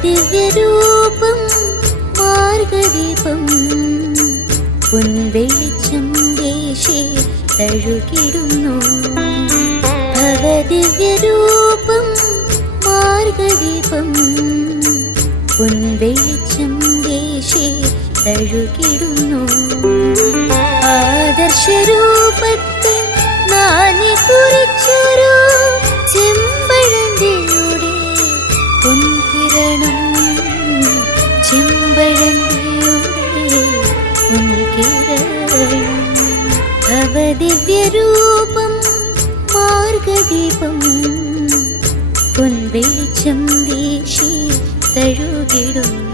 ഭവദിവ്യരൂപം മാർഗദീപം. പൊൻവെളിച്ചം വേശേ തഴുകിടുന്നു. ഭവദിവ്യരൂപം മാർഗദീപം. പൊൻവെളിച്ചം വേശേ തഴുകിടുന്നു. ആദർശരൂപത്തിൽ നാനി കുറിച്ചൊരു ചെമ്പഴന്തിയുടെ പൊൻകിരണം ചെമ്പഴന്തിയുടെ പൊൻകിരണം ഭവദിവ്യരൂപം മാർഗദീപം പൊൻവെളിച്ചം വീശി തഴുകിടുന്നു.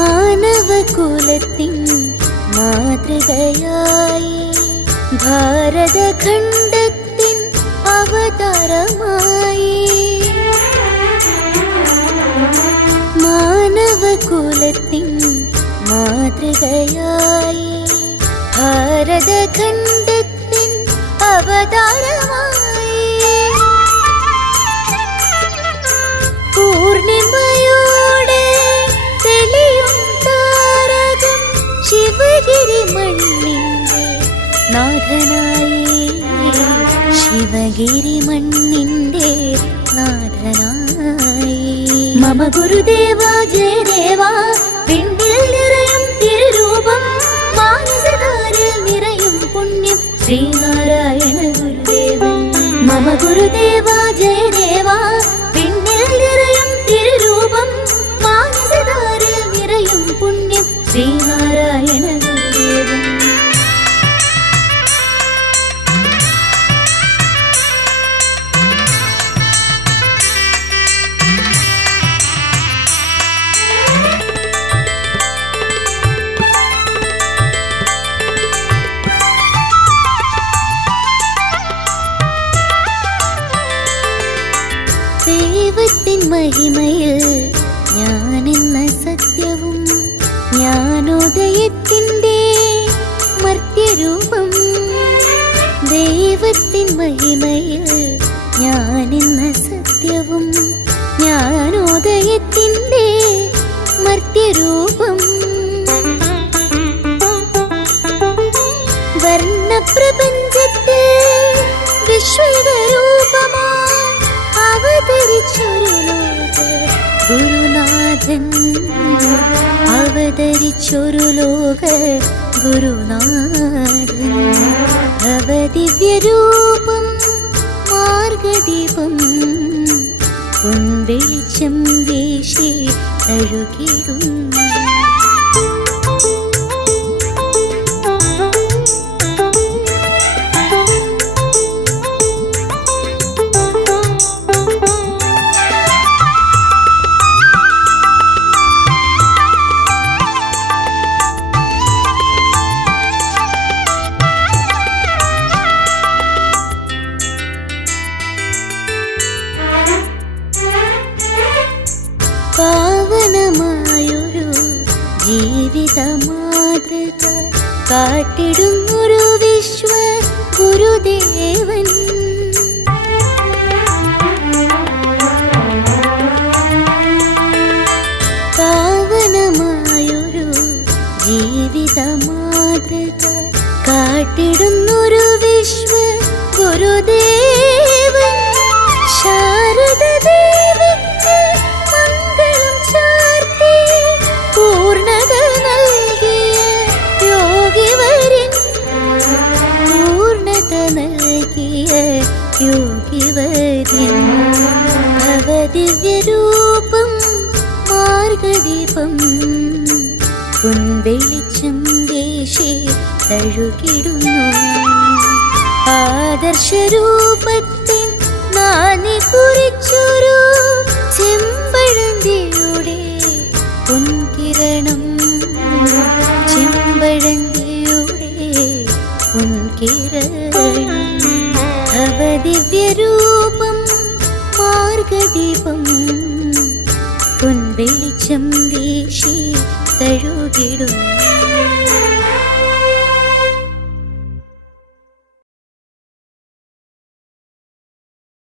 മാനവകുലത്തിൻ മാതൃകയായി ഭാരതഖണ്ഡത്തിൻ അവതാരമായി മാനവകുലത്തിൻ മാതൃകയായി ഭാരതഖണ്ഡത്തിൻ അവതാരമായി നാഥനായി. ശിവഗിരി മണ്ണിന്റെ നാഥനായി. മമ ഗുരുദേവ ജയദേവ. മഹിമയിൽ ഞാനെന്ന സത്യവും ജ്ഞാനോദയത്തിന്റെ മർത്യരൂപം. ദൈവത്തിൻ മഹിമയിൽ ഞാനെന്ന സത്യവും ജ്ഞാനോദയത്തിന്റെ മർത്യരൂപം. ഗുരുനാഥൻ അവതരിച്ചൊരു ലോക ഗുരുനാഥൻ. ഭവദിവ്യരൂപം മാർഗദീപം പൊൻവെളിച്ചം വീശി തഴുകിടുന്നു മാതൃക കാട്ടിടുന്നൊരു വിശ്വ ഗുരുദേവൻ. പാവനമായൊരു ജീവിത മാതൃക കാട്ടിടുന്നൊരു വിശ്വ ഗുരുദേവൻ ഭവദിവ്യരൂപം മാർഗദീപം. പൊൻവെളിച്ചം ദേശേ തഴുകിടുന്നു. ആദർശരൂപത്തിൻ നാനി കുറിച്ചൊരു ചെമ്പഴന്തിയുടെ പൊൻകിരണം. ചെമ്പഴന്തിയുടെ വെളിച്ചം വീശി തഴുകിടും.